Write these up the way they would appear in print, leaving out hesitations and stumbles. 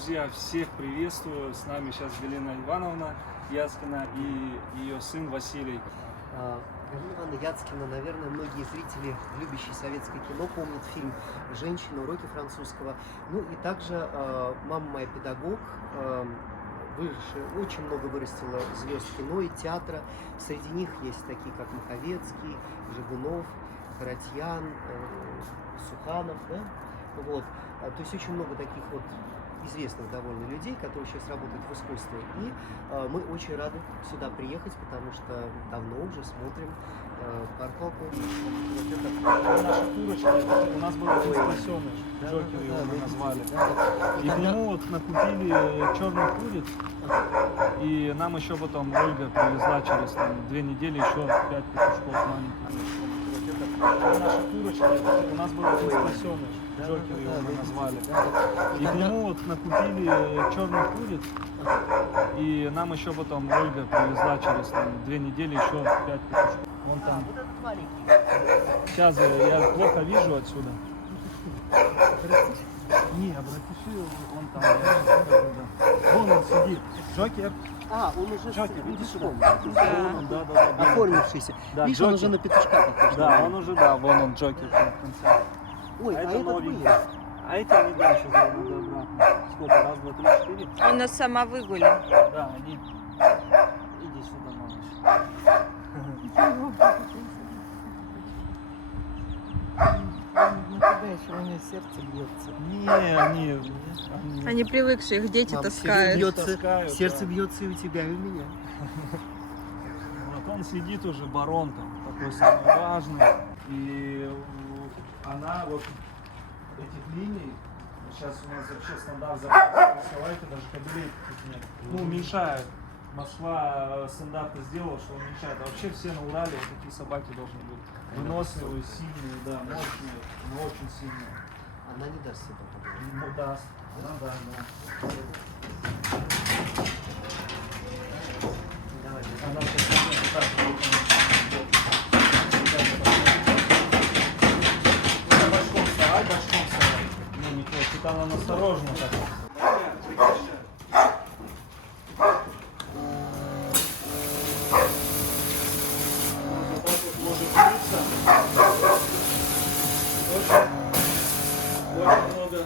Друзья, всех приветствую. С нами сейчас Галина Ивановна Яцкина и ее сын Василий. Галина Ивановна Яцкина, наверное, многие зрители, любящие советское кино, помнят фильм «Женщина. Уроки французского». Ну и также мама моя педагог, очень много вырастила звезд кино и театра. Среди них есть такие, как Маховецкий, Жигунов, Харатьян, Суханов, да? Вот. То есть очень много таких вот известных довольно людей, которые сейчас работают в искусстве. И мы очень рады сюда приехать, потому что давно уже смотрим «Квартал комиксов». Наша курочка, у нас был один спасенный, Джокер его мы назвали. И к нему вот накупили черных куриц. И нам еще потом Ольга привезла через 2 недели еще 5 петушков маленьких. Наша курочка, у нас был один спасенный, Джокер его мы назвали. И к нему вот накупили черных куриц. И нам еще потом Ольга привезла через 2 недели еще 5 петушков. Вон там. Вот этот маленький. Сейчас я плохо вижу отсюда. Не, братиши, он там. Вон он сидит. Джокер. Он уже Джокер, с иди сюда. петушком. Да. Оформившийся. Да, Видишь, он Джокер. уже на петушка похож. Да, он уже, да, вон он Джокер в конце. Ой, А а это этот новенький. вылез. А эти они дальше надо обратно. Сколько? Раз, два, три, 4. Он нас сама выгулил. Да, они. Иди сюда, малыш. Нападаешь, у него сердце бьется. Не, Они привыкшие, их дети Мам, таскают. таскают, сердце да. бьется и у тебя, и у меня. Вот он сидит уже, барон там, такой самый важный. И она вот этих линий, сейчас у нас вообще стандарт запускается, даже кабелей тут нет. Ну, уменьшает. Москва стандарты сделала, что уменьшает. А вообще все на Урале вот такие собаки должны быть. Выносливые, сильные, да, мощные, но очень сильные. Она не даст себя победить. Ну, даст. Она да. Давай, Она сейчас так будет. Башком вставай. Не, Николай, ты там он осторожно так. Очень много.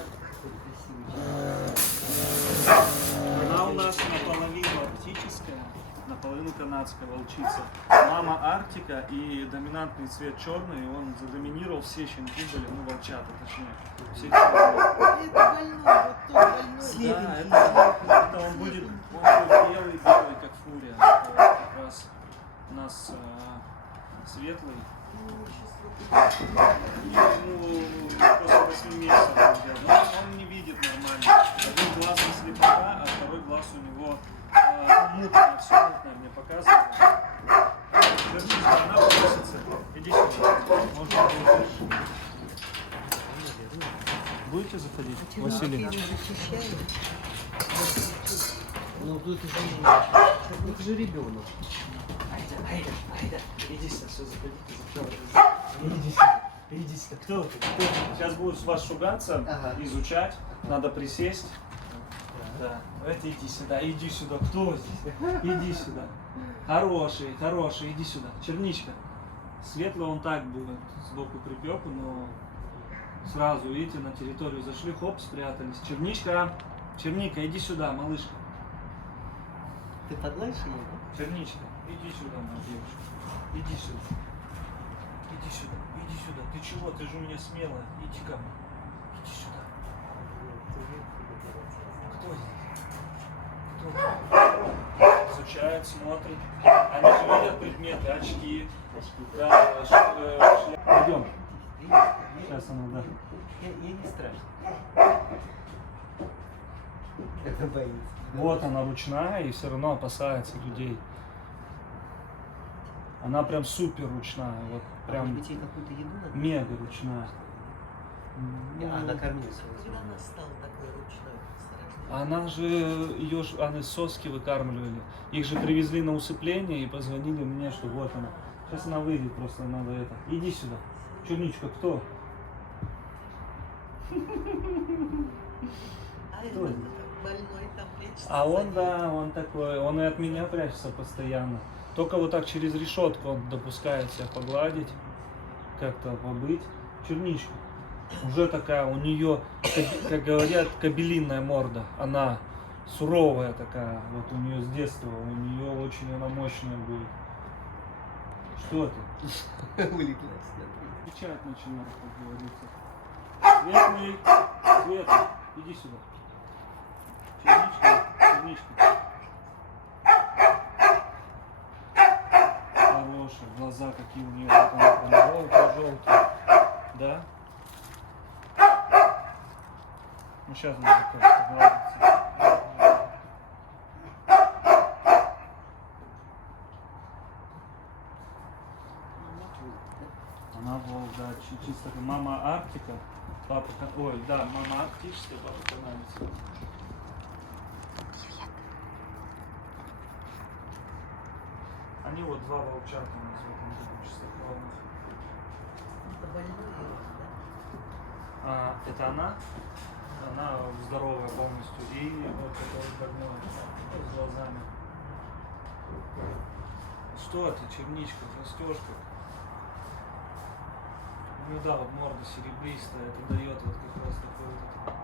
Она у нас наполовину арктическая, наполовину канадская волчица. Мама Арктика и доминантный цвет черный, и он задоминировал, все щенки были, ну волчата точнее. Все черные. Это больной, вот тот больной. Да, это он будет белый, как фурия. Это вот как раз у нас светлый. Ему после 8 месяцев он делал. Но он не видит нормально. Один глаз слепота, а второй глаз у него мутное, все мутное мне показывает. Держись, она просится. Иди сюда. Можно будет. Будете заходить, Василий? Ну, это же ребенок. Айда, иди сюда, все, заходите, иди сюда, кто ты? Сейчас будут с вас шугаться, Ага. изучать, надо присесть. Да, это иди сюда, кто здесь? Иди сюда. Хороший, иди сюда. Черничка. Светлый он так будет, сбоку припеку, но сразу, видите, на территорию зашли, хоп, спрятались. Черника, иди сюда, малышка. Ты погладишь его? Черничка, иди сюда, моя девушка. Иди сюда. Ты чего? Ты же у меня смелая. Иди ко мне. Иди сюда. Кто здесь? Изучает, смотрит. Они же видят предметы, очки. Да, пойдем. Сейчас она, да. Я не страшно. Это боится. Вот она ручная и все равно опасается людей. Она прям супер ручная, вот прям Может быть, ей какую-то еду надо? мега ручная. Она кормилась. Когда она стала такой ручной? Она же, они соски выкармливали. Их же привезли на усыпление и позвонили мне, что вот она. Сейчас она выйдет, просто надо это. Иди сюда. Черничка, кто? А Кто это это? больной там лечится. А он, да, он такой, он и от меня прячется постоянно. Только вот так через решетку он допускает себя погладить, как-то побыть. Черничка. Уже такая, у нее, как говорят, кобелиная морда. Она суровая такая, вот у нее с детства, у нее очень она мощная будет. Что ты? Вылетела, смотри. Кричать начинает, как говорится. Светлый, Света, иди сюда. Черничка, черничка. Хорошие, глаза какие у нее, вот она прям желтые. Да? Ну сейчас она как погладится. Она волк, да, чисто как мама Арктика, папа, ой, да, мама арктическая, папа канадец. Они вот два волчата у нас в этом году чистокровных. Это больной его, да? Это она? Она здоровая полностью. И вот такой больной с глазами. Что ты, черничка, растешь как? Ну да, вот морда серебристая, это дает вот как раз такой вот.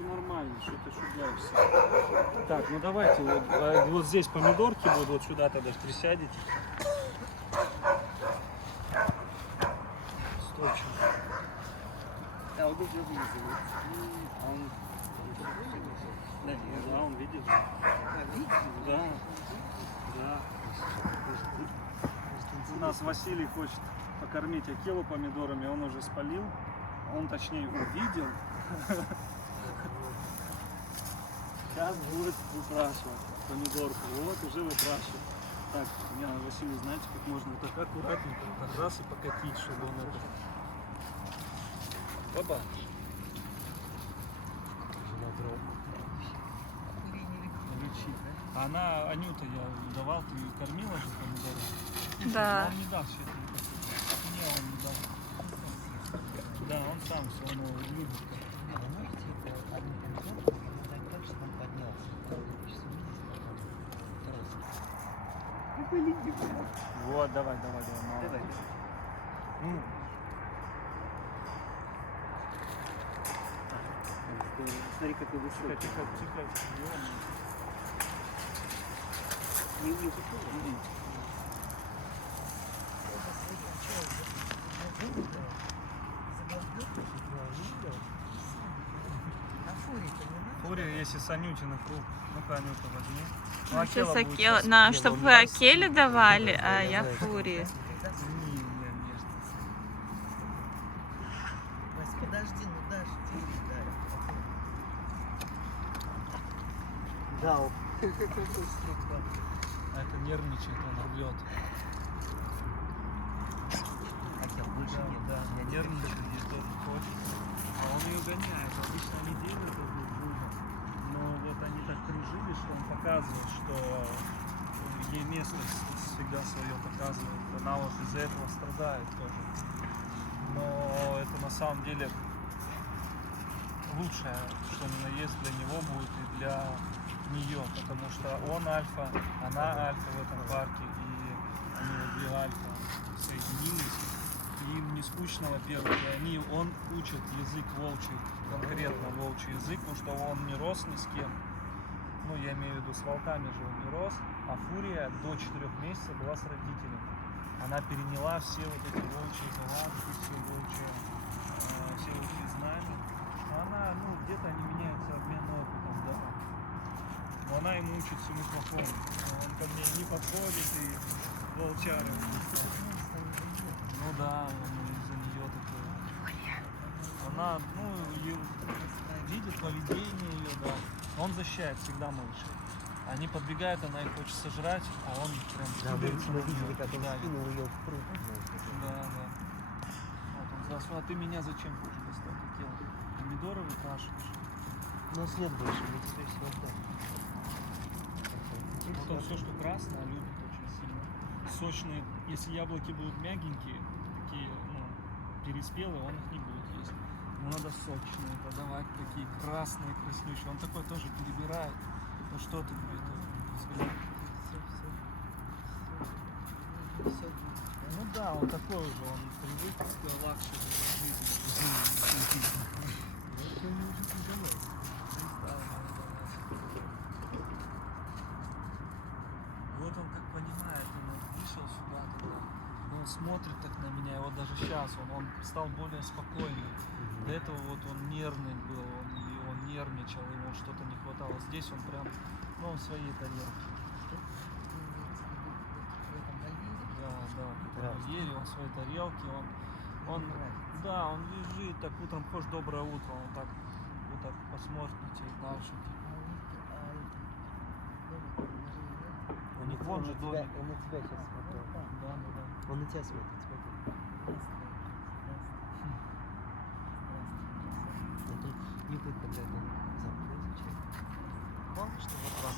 Нормально, что ты шугаешься. Так, ну давайте, вот здесь помидорки будут, вот сюда тогда присядете. Стойчиво. А он уже вылезает. Он... Да, он видит. Видите? Да. Да. У нас Василий хочет покормить Акилу помидорами, он уже спалил. Он точнее увидел. Сейчас будет выпрашивать помидорку. Вот уже выпрашивает. Так, я Василий, знаете, как можно вот так аккуратненько так раз и покатить, чтобы он это. Баба. Лечит, да? Она, Анюта, я давал, ты кормила же помидоры? Да. Он не даст все это никакого. Не, он не даст. Да, он сам все равно любит. А вы можете одну помидорку показать так, чтобы он поднялся? Хочется увидеть, как он второй. Вот, давай. Давай. Ну, Смотри, какой высокий. тихо. Не укусил? А фурий-то не надо? Фурия, если с Анютиных рук. Ну-ка, Анюта, возьми. Ну, Акела сейчас будет Акела, сейчас. чтобы вы Акеле давали, а я Фурии. Не, нежно. Вась, подожди, ну дожди, Да, он. А это нервничает, он рвет. Хотел больше нет. Да, нервничает, здесь тоже хочет. А он ее гоняет. Обычно они делят друг друга. Но вот они так дружили, что он показывает, что ей место всегда свое показывает. Она вот из-за этого страдает тоже. Но это на самом деле лучшее, что ни на есть для него будет и для нее, потому что он альфа, она альфа в этом парке, и они вот две альфа соединились, и им не скучно, во-первых, и он учит язык волчий, конкретно волчий язык, потому что он не рос ни с кем, ну я имею в виду с волками же он не рос, а Фурия до 4 месяцев была с родителями, она переняла все вот эти волчьи загадки, все волчьи знания, она, ну где-то они меняются обмен опытом, да. Но она ему учит всему плохому. Он ко мне не подходит и волчары. Ну да, он из-за нее такой. Она, ну, видит поведение ее, да. Он защищает всегда малышей. Они подбегают, она их хочет сожрать, а он прям Да, вы кидается на видели, неё, как он кидает. скинул ее в пруд. Да. Вот он здравствуй. А ты меня зачем хочешь достать? Акела? Помидоры выпрашиваешь? У нас нет больше, мы теперь все отдали. Вот он все, что красное, любит очень сильно. Сочные, если яблоки будут мягенькие, такие, ну, переспелые, он их не будет есть. Ну, надо сочные, это давать такие красные, краснющие. Он такой тоже перебирает. Ну что ты, взгляд. Все. Ну да, он такой уже, он привык к лакшери жизни. Вот он как понимает, он вот вышел сюда тогда, и он смотрит так на меня, и вот даже сейчас он стал более спокойный. До этого вот он нервный был, он нервничал, ему что-то не хватало. Здесь он прям, ну, он в своей тарелке. Да, в этом вольере, он в своей тарелке, он, да, он лежит, так утром, хочешь, доброе утро, он так, вот так посмотрит на тебя и дальше. У них вон же домик. Он на тебя сейчас смотрел. Да. Он на тебя смотрит, смотри. Вот он нюхает, когда это запах изучает. Главное, что вот вам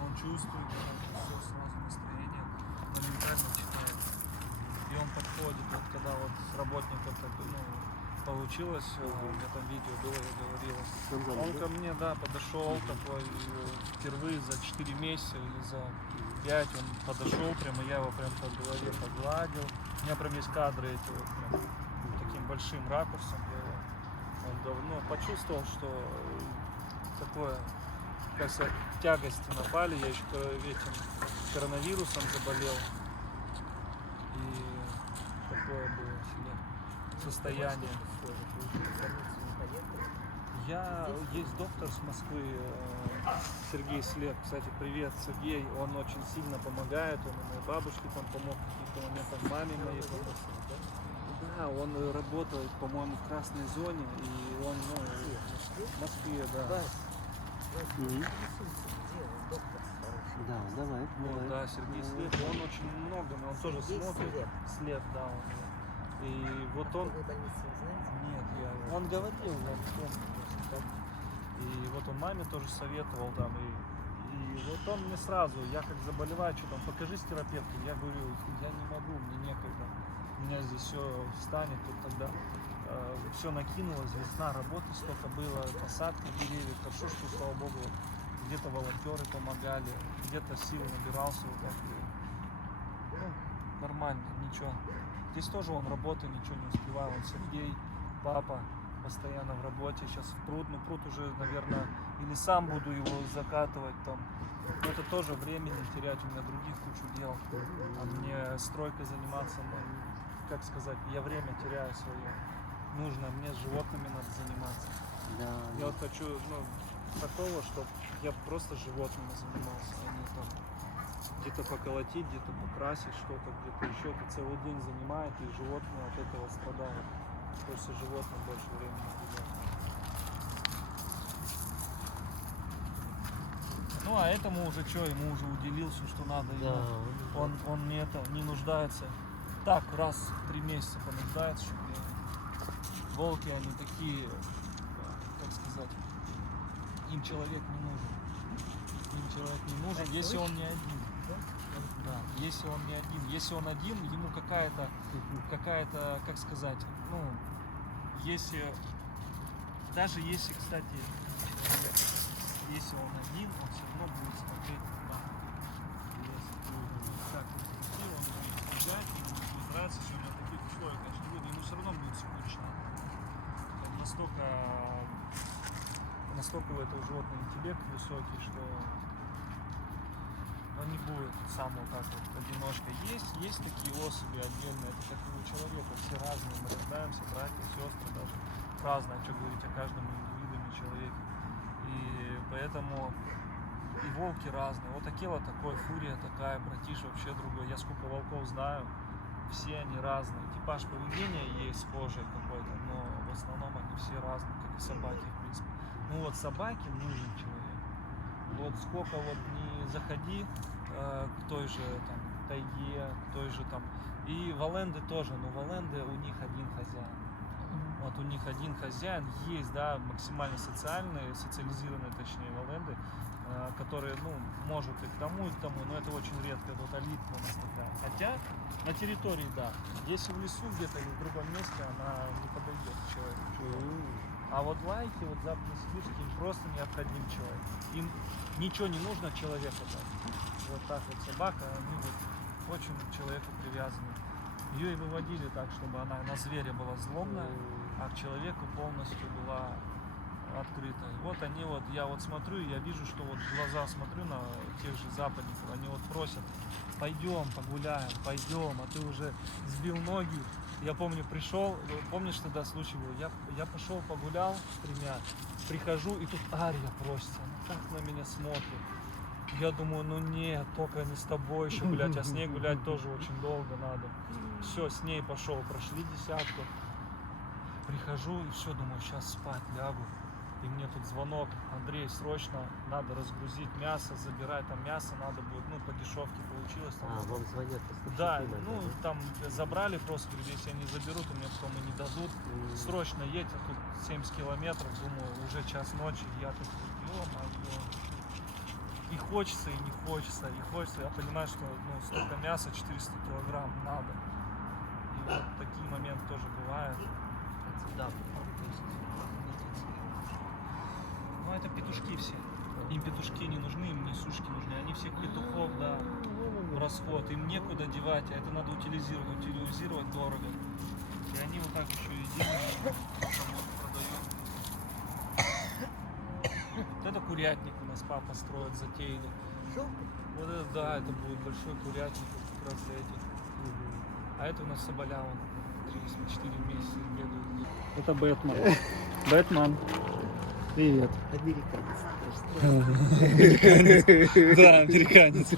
Он чувствует, все сразу настроение моментально читает. И он подходит, вот когда вот с работником так, ну, получилось, у меня там видео было, я говорил. Он ко мне, да, подошел такой, впервые за 4 месяца или за 5 он подошел, прямо я его прям по голове погладил. У меня прям есть кадры эти вот прям, таким большим ракурсом. Он давно почувствовал, что такое, как сказать, тягости напали. Я еще этим коронавирусом заболел. И такое было себе состояние. Есть доктор с Москвы, Сергей Слеп. Кстати, привет, Сергей. Он очень сильно помогает. Он и моей бабушке там помог в каких-то моментах, маме моей помог. Да, он работает, по-моему, в красной зоне. И он, ну, в Москве, да. Да, давай. Вот, да, Сергей Слеп. Он очень много, но он тоже смотрит. Слеп, да, он. И вот он... Нет, он говорил, я не помню просто так. И вот он маме тоже советовал там. И вот он мне сразу, я как заболеваю, что там, покажись терапевту. Я говорю, я не могу, мне некогда. У меня здесь все встанет, тут тогда все накинулось, весна, работы столько было, посадки деревьев. Хорошо, что, слава богу, где-то волонтеры помогали, где-то сил набирался вот так. Ну, нормально, ничего. Здесь тоже он работает, ничего не успевал. Он Сергей, папа, постоянно в работе. Сейчас в пруд, ну пруд уже, наверное, или сам буду его закатывать там. Но это тоже времени терять, у меня других кучу дел. А мне стройкой заниматься, ну, как сказать, я время теряю свое. Нужно, мне с животными надо заниматься. Да. Я вот хочу, ну, такого, чтобы я просто животными занимался, а не там где-то поколотить, где-то покрасить что-то, где-то еще. Это целый день занимает, и животные от этого страдают. Хочется животным больше времени уделять. Ну а этому уже что, ему уже уделил все, что надо. Да. Он не это, не нуждается. Так, раз в 3 месяца понуждается, чтобы я... Волки, они такие, как сказать, им человек не нужен. Им человек не нужен, если он не один. Да, если он не один. Если он один, ему какая-то, как сказать, ну, если, даже если, кстати, если он один, он все равно будет смотреть туда. Так, он будет бежать, ему будет нравиться, если у него таких условий, конечно, будет, ему все равно будет скучно. Настолько у этого животного интеллект высокий, что он не будет сам вот так вот одиночка. Есть такие особи отдельные, это как и у человека, все разные, мы рождаемся, братья, сестры даже разные, что говорить о каждом индивидууме человеке. И поэтому и волки разные. Вот Акела такой, Фурия такая, Братиш вообще другой. Я сколько волков знаю, все они разные. Типаж поведения есть схожий какой-то, но в основном они все разные, как и собаки, в принципе. Ну вот собаке нужен человек. Вот сколько вот не заходи к той же там тайге, к той же там. И валенды тоже, но валенды у них один хозяин. Вот у них один хозяин есть, да, максимально социализированные, точнее, валенды, которые, ну, может и к тому, но это очень редко, вот элитка у нас такая. Хотя на территории, да. Если в лесу где-то или в другом месте, она не подойдет к человеку. А вот лайки, вот западносибирские, им просто необходим человек. Им ничего не нужно человеку так. Вот так вот собака, они вот очень к человеку привязаны. Ее и выводили так, чтобы она на зверя была злобная, а к человеку полностью была открыта. И вот они вот, я вот смотрю, я вижу, что вот в глаза смотрю на тех же западников, они вот просят: пойдем погуляем, пойдем, а ты уже сбил ноги. Я помню, пришел, помнишь, тогда случай был, я пошел погулял с 3, прихожу, и тут Ария просится, ну как на меня смотрит. Я думаю, ну нет, только не с тобой еще гулять, а с ней гулять тоже очень долго надо. Все, с ней пошел, прошли 10. Прихожу и все, думаю, сейчас спать лягу. И мне тут звонок: Андрей, срочно надо разгрузить мясо, забирать там мясо надо будет, ну по дешевке получилось. Там, вам звонят поставщики? да, иногда, ну там забрали просто, говорю, если они заберут, то мне потом и не дадут. Срочно едь, а тут 70 километров, думаю, уже час ночи, я тут, ё-моё. И хочется, и не хочется, и хочется. Я понимаю, что ну, столько мяса, 400 килограмм надо. И вот такие моменты тоже бывают. Да, то есть Ну это петушки все. Им петушки не нужны, им несушки нужны. Они всех петухов, да, в расход. Им некуда девать, а это надо утилизировать. Утилизировать дорого. И они вот так еще и деньги продают. Вот это курятник у нас папа строит, затеяли. Вот это, да, это будет большой курятник вот как раз для этих. А это у нас соболя, он 34 месяца бегает. Это Бэтмен. Бэтмен. Привет. американец. Да, американец.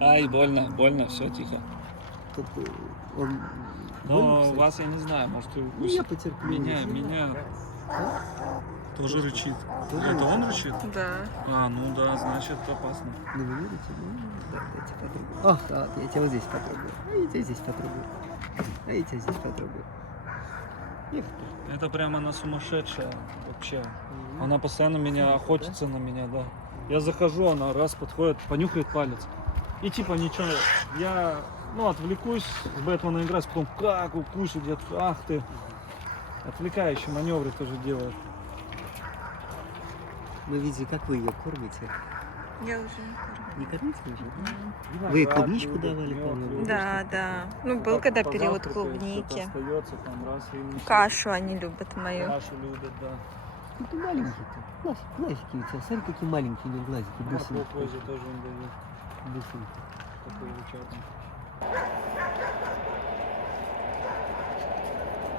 Ай, больно, все, тихо. Он Но вас я не знаю, может и я потерплю. Меня тоже рычит. Это он рычит? Да. А, ну да, значит опасно. Ну, вы видите? Да, я тебя потрогаю. Ах, да, я тебя вот здесь потрогаю. А я тебя здесь потрогаю. А я тебя здесь потрогаю. Эх ты. Это прямо она сумасшедшая вообще. Она постоянно меня охотится на меня, да. Я захожу, она раз подходит, понюхает палец. И типа ничего, я, ну, отвлекусь, с Бэтмена играть, потом как укусит, я, ах ты. Отвлекающие маневры тоже делает. Мы видели, как вы ее кормите. Я уже не кормлю. Не кормите уже? Вы ей клубничку давали, по-моему? Да, да. Ну, был когда период клубники. Остается, там, раз, и Кашу они любят мою. Кашу любят, да. Ну ты маленький-то. Глазики у тебя, смотри, какие маленькие у него глазики. Морковь Бусинки. возит тоже он дает. Бусинки. Такой вычерный.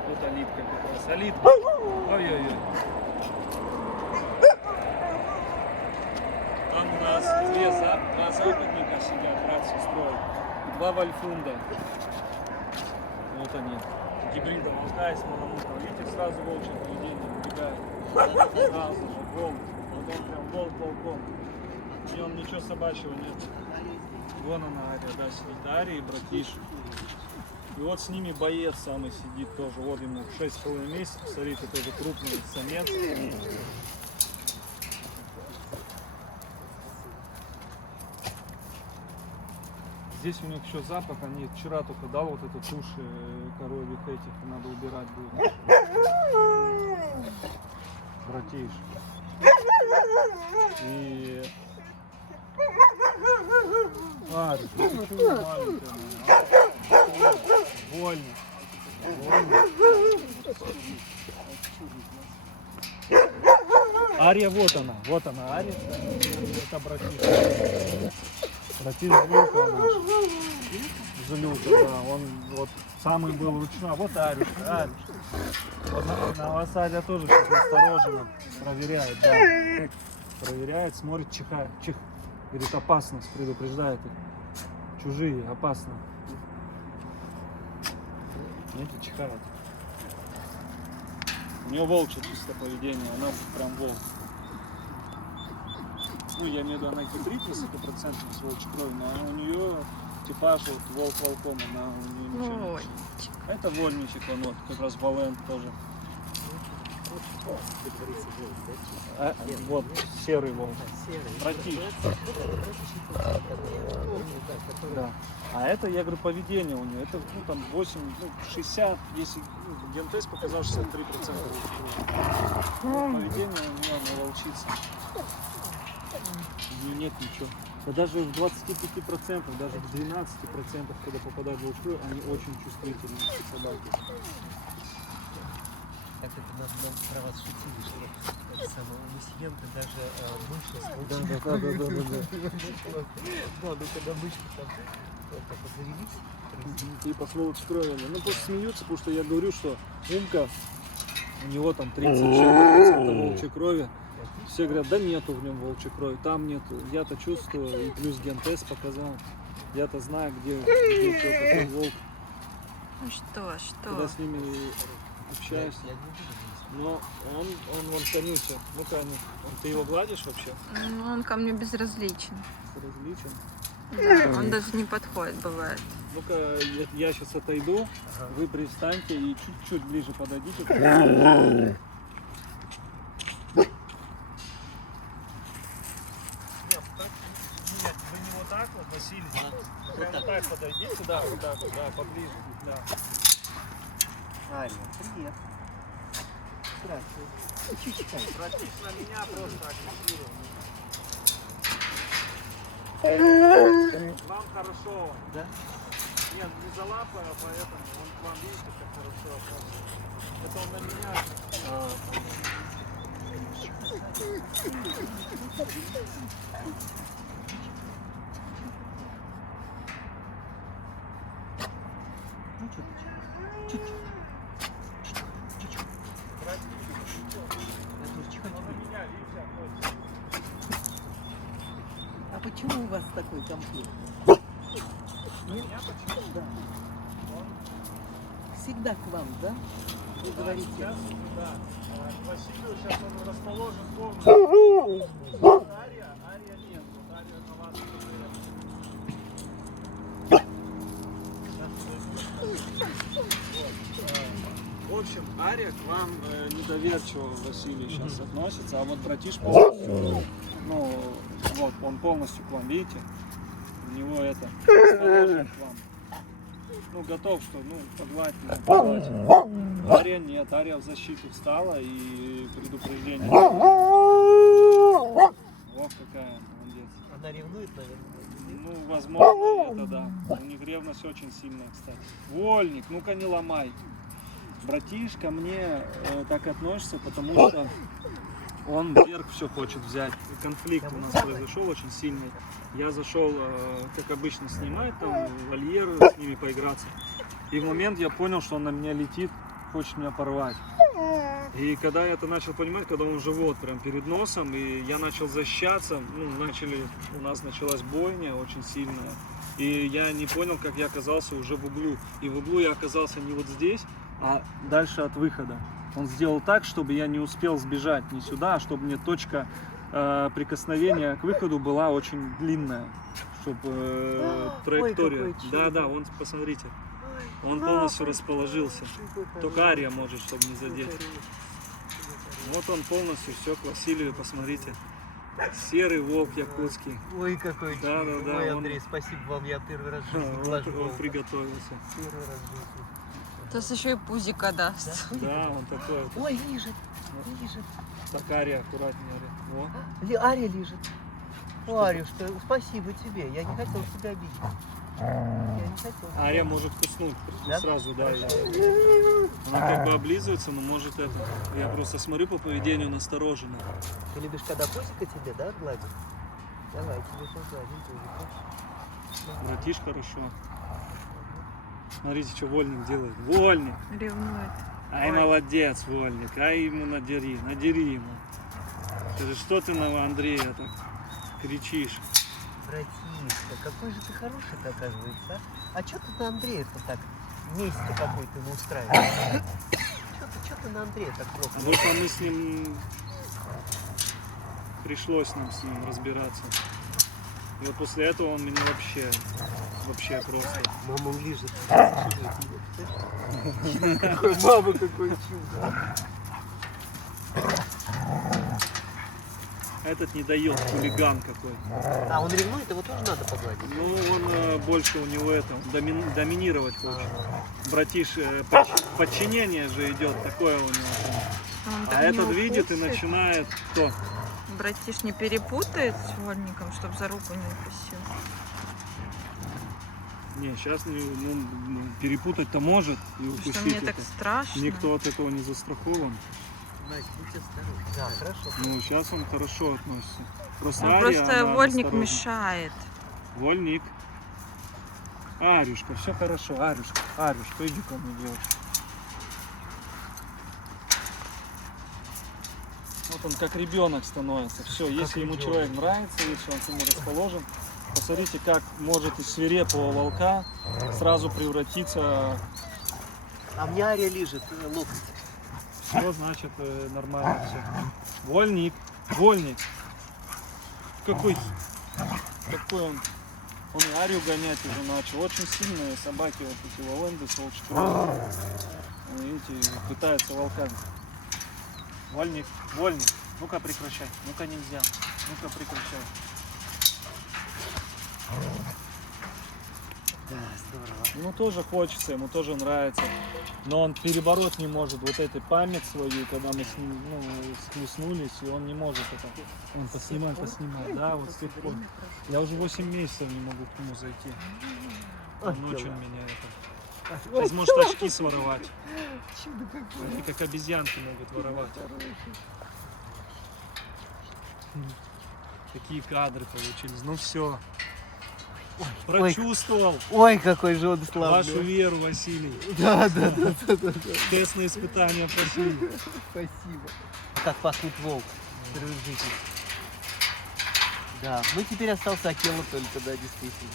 Вот Алипка как раз. Алипка. Ой-ой-ой. Там у нас два западника сидят, брат с сестрой. 2 вольфунда. Вот они. Гибрида волка и с маламутом. Видите, сразу волчье поведение убегает. Сразу же волк. Вот он прям волк волком. В нем ничего собачьего нет. Вон она, Ария, да, сидит. Ария и братиш. И вот с ними боец самый сидит тоже. Вот ему 6,5 месяцев. Смотрите, тоже крупный самец. Здесь у них еще запах, они вчера только дал вот эту туши коровьих этих, надо убирать будет. Братиш. И... А, больно. Ария, вот она, Ария. Это братиш. Братиш Злюка наш. Злюка, да, он вот самый был ручной. А вот Арюшка. Вот на осаде тоже сейчас настороженно проверяет, да. Проверяет, смотрит, чихает. Чих. Говорит, опасность, предупреждает их. Чужие, опасно. Видите, чихает. У нее волчье чисто поведение, она прям волк. Ну, я имею в виду, она хитрит высокопроцентных с волчьей крови, но у нее типаж, вот волк волком, она у нее ничего не Ой. А это вольничек, он вот как раз Балент тоже. Как говорится, волк, да? А, вот серый волк. Серый. Братиш. Который... Да. А это, я говорю, поведение у нее. Это ну, там 8, ну, 60, если ну, гентест показал 63%. Поведение у нее не волчица. У нее нет ничего. Да даже в 25%, даже в 12%, когда попадают в волчью, они очень чувствительны, эти собаки. Так это нам про вас шутили, что это самое, у Мусиенко даже мыши с волчьим. Да, ну когда мышки там вот так вот завелись. Типа с волчьей крови. Ну просто смеются, потому что я говорю, что Умка, у него там 30% волчьей крови. Все говорят, да нету в нем волчьей крови, там нету. Я-то чувствую, и плюс гентест показал. Я-то знаю, где что такой волк. Ну что, Когда что? с ними общаешься. Я не буду. Но он вон конючий. Ну-ка, ты его гладишь вообще? Ну, он ко мне безразличен. Различен. Да, он даже не подходит, бывает. Ну-ка, я сейчас отойду, Ага. вы пристаньте и чуть-чуть ближе подойдите. Нет, вы не вот так вот, Василий. Прямо вот так подойдите, да, вот так вот, да, поближе. Да. Ария, привет. Здравствуй. Чичикай. Братиш на меня просто агрессировал. Вам хорошо. Да? Нет, не залапаю, поэтому он к вам видите, как хорошо. Это он на меня. Ну что ты? Чуть-чуть. Я тоже чихать Он на буду. меня, видите, охотится. А почему у вас такой конфликт? На меня почему? Да. Всегда к вам, да? Вы говорите, Сейчас, да. К Василию сейчас он расположен полностью. Ария нет. Вот Ария на вас в общем, Ария к вам недоверчиво Василий сейчас относится, а вот братиш полностью, ну, вот, он полностью к вам, видите? У него это расположен к вам. Ну, готов, что, ну, погладь меня, погладь. Ария нет, Ария в защиту встала и предупреждение. Ох, какая молодец. Она ревнует, наверное. Ну, возможно, это да. У них ревность очень сильная, кстати. Вольник, ну-ка не ломай. Братиш ко мне так относится, потому что он вверх все хочет взять. И конфликт у нас произошел очень сильный. Я зашел, как обычно, снимать там вольер, с ними поиграться. И в момент я понял, что он на меня летит, хочет меня порвать. И когда я это начал понимать, когда он уже вот прям перед носом, и я начал защищаться, ну, у нас началась бойня очень сильная. И я не понял, как я оказался уже в углу. И в углу я оказался не вот здесь, а дальше от выхода. Он сделал так, чтобы я не успел сбежать не сюда, а чтобы мне точка прикосновения к выходу была очень длинная, чтобы траектория. какой чудо. Да, вон, посмотрите. Он полностью расположился. Только Ария может, чтобы не задеть. Вот он полностью все к Василию, посмотрите. Серый волк якутский. Ой, какой Да, чудо. да, да, Ой, он- Андрей, спасибо вам, я первый раз в жизни Он, глажу он волка. приготовился. Первый раз в жизни. Сейчас еще и пузика даст. Да, он такой. Вот. Ой, лежит, лежит. Так, Ария, аккуратнее, Ария. Во. Ария лежит. О, Арюшка, спасибо тебе. Я не хотел тебя обидеть. Я не хотел. Ария может куснуть Да? сразу, да. Она как бы облизывается, но может это. Я просто смотрю по поведению настороженно. Ты любишь, когда пузика тебе, да, гладит? Давай, тебе погладим тоже. Братиш хорошо. Смотрите, что Вольник делает. Вольник! Ревнует. Ай, Ой. молодец, Вольник. Ай, ему надери ему. Скажи, что ты на Андрея так кричишь? Братишка, какой же ты хороший, оказывается. А что ты на Андрея-то так месть какой-то устраиваешь? Что ты на Андрея так плохо? Потому что мы с ним... Пришлось нам с ним разбираться. И вот после этого он меня вообще вообще просто. Мама лежит. Какой мама, какой чудо. Этот не дает, хулиган какой. А он ревнует, его тоже надо погладить? Ну, он больше у него это, доминировать хочет. Братиш, подчинение же идет, такое у него. Он так А не этот видит и укусит. начинает кто? Братиш не перепутает с вольником, чтобы за руку не укусил. Не, сейчас перепутать-то может и Потому что укусить. мне так это. страшно. Никто от этого не застрахован. Настя, будь осторожна. Да, хорошо. Ну, сейчас он хорошо относится. Просто, Ну, Ария, просто она вольник осторожна. мешает. Вольник. Арюшка, все хорошо, Арюшка. Арюшка, иди ко мне, девочка. Вот он как ребенок становится. Все, если ему ребенок. человек нравится, если он к нему расположен, посмотрите, как может из свирепого волка сразу превратиться. А мне Ария лежит локоть. Все, значит, нормально все. Вольник, вольник. Какой он? Он и Арию гонять уже начал. Очень сильные собаки, вот эти лавенды, волчки. Видите, пытаются волками. Вольник, вольник. Ну-ка прекращай. Ну-ка нельзя. Ну-ка прекращай. Да, здорово. Ему тоже хочется, ему тоже нравится. Но он перебороть не может вот этой память свою, когда мы с ним схлестнулись, и он не может это. Он поснимай. Да, вот с тех пор. Я уже 8 месяцев не могу к нему зайти. Он очень меня это. Возможно, очки своровать. Чудо какое. Они как обезьянки могут воровать. Такие кадры получились. Ну все. Прочувствовал Ой, какой же он славный. вашу веру, Василий. Да. Тестные испытания прошли. Спасибо. Как пахнет волк. Впервые в жизни. Да, ну теперь остался Акела только, да, действительно.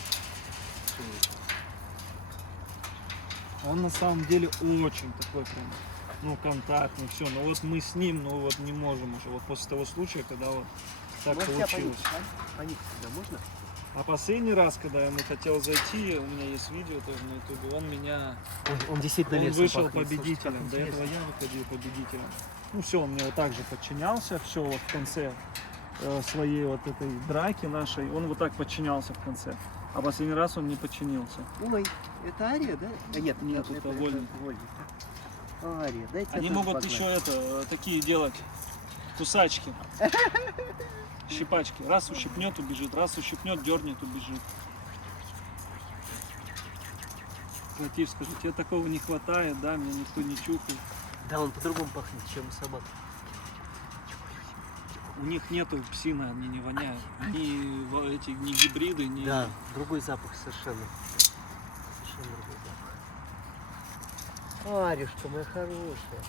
Он на самом деле очень такой прям, контактный, все. Но вот мы с ним, вот не можем уже. Вот после того случая, когда вот так получилось. Понюхать сюда можно? А последний раз, когда я ему хотел зайти, у меня есть видео тоже на ютубе, он меня... Ой, он действительно Он лесом вышел пахнет. Слушайте, победителем. как До этого интересно. я выходил победителем. Ну все, он мне вот так же подчинялся. Все, вот в конце своей вот этой драки нашей, он вот так подчинялся в конце. А последний раз он не подчинился. Ой, это Ария, да? Нет, Нет, это вольник. Ария, дайте Они я тоже могут погладь. еще такие делать кусачки, щипачки. Раз ущипнет, убежит, раз ущипнет, дернет, убежит. Братиш, скажи, тебе такого не хватает, да? Меня никто не чухает. Да, он по-другому пахнет, чем собака. У них нету псины, они не воняют. Они эти не гибриды, не... Да, другой запах совершенно. Совершенно другой запах. Арюшка моя хорошая.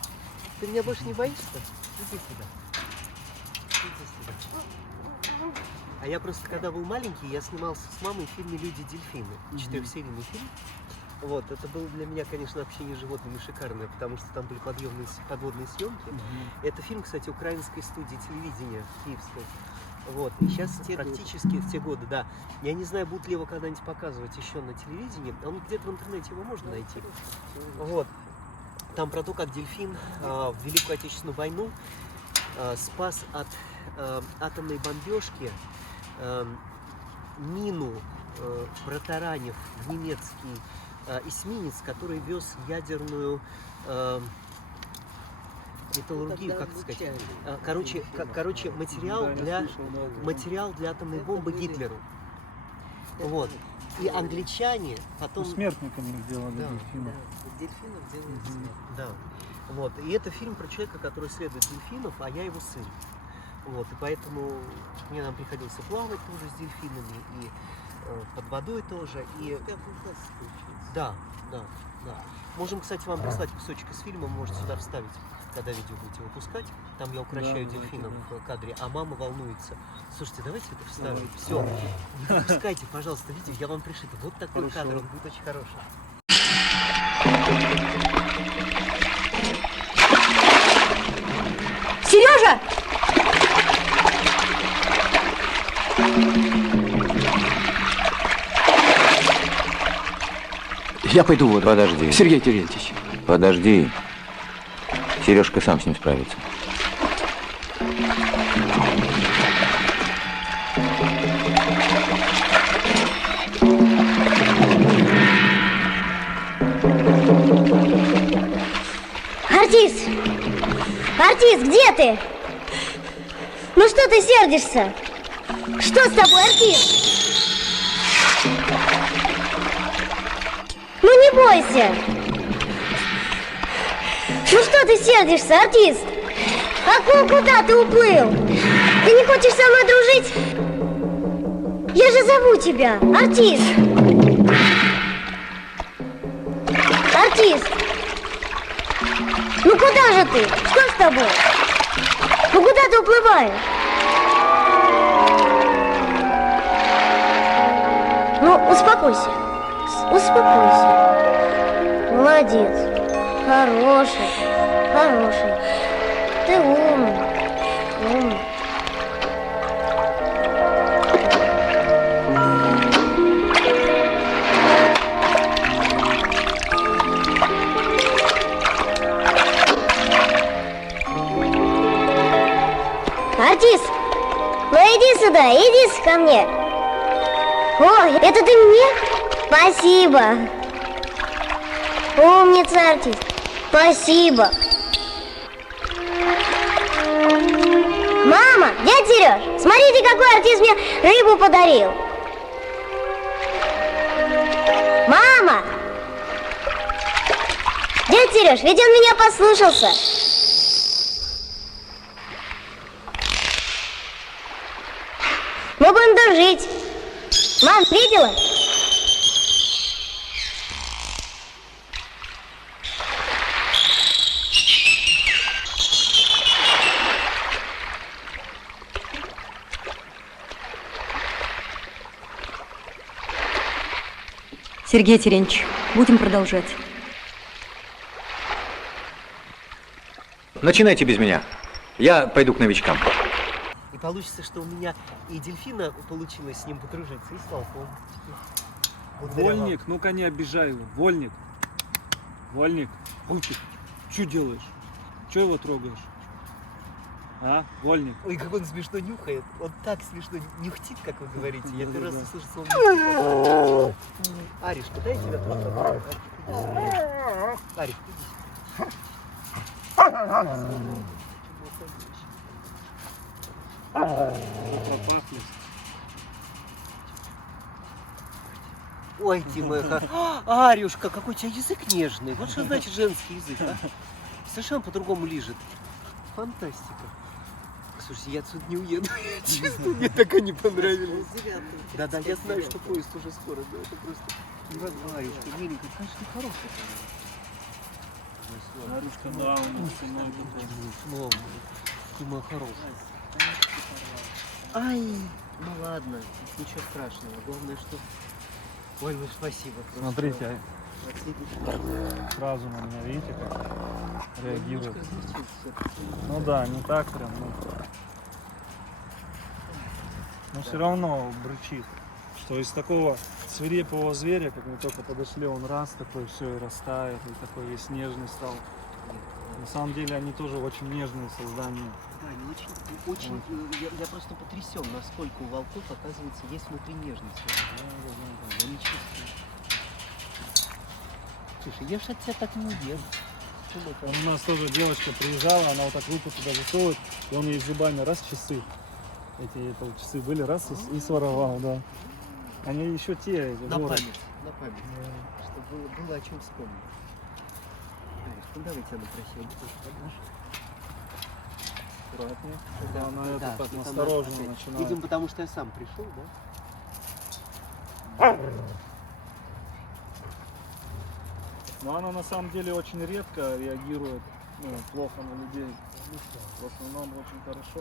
Ты меня больше не боишься? Иди сюда. Иди сюда. А я просто, когда был маленький, я снимался с мамой в фильме «Люди-дельфины». 4-серийный фильм. Вот, это было для меня, конечно, общение с животными шикарное, потому что там были подводные съемки. Это фильм, кстати, украинской студии телевидения киевской. Вот, и сейчас практически в те годы, да. Я не знаю, будут ли его когда-нибудь показывать еще на телевидении. Он где-то в интернете его можно найти. Вот. Там про то, как дельфин в Великую Отечественную войну спас от атомной бомбежки мину, протаранив в немецкий эсминец, который вез ядерную металлургию, как это сказать. Короче, материал для атомной бомбы Гитлеру. Вот. И англичане потом... Смертниками их делали дельфинов. Дельфинов делают смерть. Да. Вот. И это фильм про человека, который исследует дельфинов, а я его сын. Вот. И поэтому мне нам приходилось плавать тоже с дельфинами, и под водой тоже. И... Да. Можем, кстати, вам прислать кусочек из фильма, можете сюда вставить, когда видео будете выпускать. Там я укращаю дельфинов в кадре, а мама волнуется. Слушайте, давайте это вставим. Все. Не выпускайте, пожалуйста, видео, я вам пришлю. Вот такой кадр, он будет очень хороший. Сережа! Я пойду в воду. Подожди. Сергей Терентьевич. Подожди. Сережка сам с ним справится. Артист! Артист, где ты? Ну что ты сердишься? Что с тобой, артист? Ну не бойся! Ну что ты сердишься, артист? Куда ты уплыл? Ты не хочешь со мной дружить? Я же зову тебя, артист! Артист! Ну куда же ты? Что с тобой? Ну куда ты уплываешь? Ну, успокойся. Успокойся. Молодец. Хороший. Хороший. Ты умный. Умный. Артист, ну иди сюда, иди ко мне. Ой, это ты мне? Спасибо. Умница, артист. Спасибо. Мама, дядя Сереж, смотрите, какой артист мне рыбу подарил. Мама! Дядя Сереж, ведь он меня послушался. Мы будем дружить. Мам, видела? Сергей Терентьевич, будем продолжать. Начинайте без меня. Я пойду к новичкам. И получится, что у меня и дельфина получилось с ним подружиться, и с волком. Благодаря вам. Вольник, ну-ка не обижай его. Вольник. Вольник. Пучик. Что делаешь? Что его трогаешь? А? Вольник. Ой, как он смешно нюхает. Он так смешно нюхтит, как вы говорите. Я первый раз услышал слово нюхает. Аришка, дай я тебя потрогаю. Аришка, иди Пропахли. Ой, ты моя Арюшка, какой у тебя язык нежный. Вот что значит женский язык, а? Совершенно по-другому лежит. Фантастика. Слушайте, я отсюда не уеду. Я чувствую, мне так они понравились. Да-да, я знаю, что поезд уже скоро. Да, это просто... Арюшка, миленькая, конечно, ты хорошая. Марушка, да, у нас сынок такой. Словно. Ты моя хорошая. Ай, ну ладно, ничего страшного. Главное, что... Ой, ну спасибо. Просто. Смотрите, Спасибо. сразу на меня, видите, как реагирует. Немножко различился. Ну да, не так прям, но все равно брычит. Что из такого свирепого зверя, как мы только подошли, он раз такой все и растает, и такой весь нежный стал. На самом деле они тоже очень нежные создания. Да, они очень, я просто потрясен, насколько у волков, оказывается, есть внутри нежность. Я не чувствую. Слушай, я ж от тебя так не уеду. У нас тоже девочка приезжала, она вот так руку туда засовывает, и он ей зубами раз часы. Эти это вот часы были, раз и своровал, да. Они еще те, эти, На воры. память, чтобы было о чем вспомнить. Ну давай тебя напросим. Аккуратнее, чтобы она это Да, так чтобы осторожно она- начинает. Видимо, потому что я сам пришел, да? Но она на самом деле очень редко реагирует, ну, плохо на людей. В основном очень хорошо.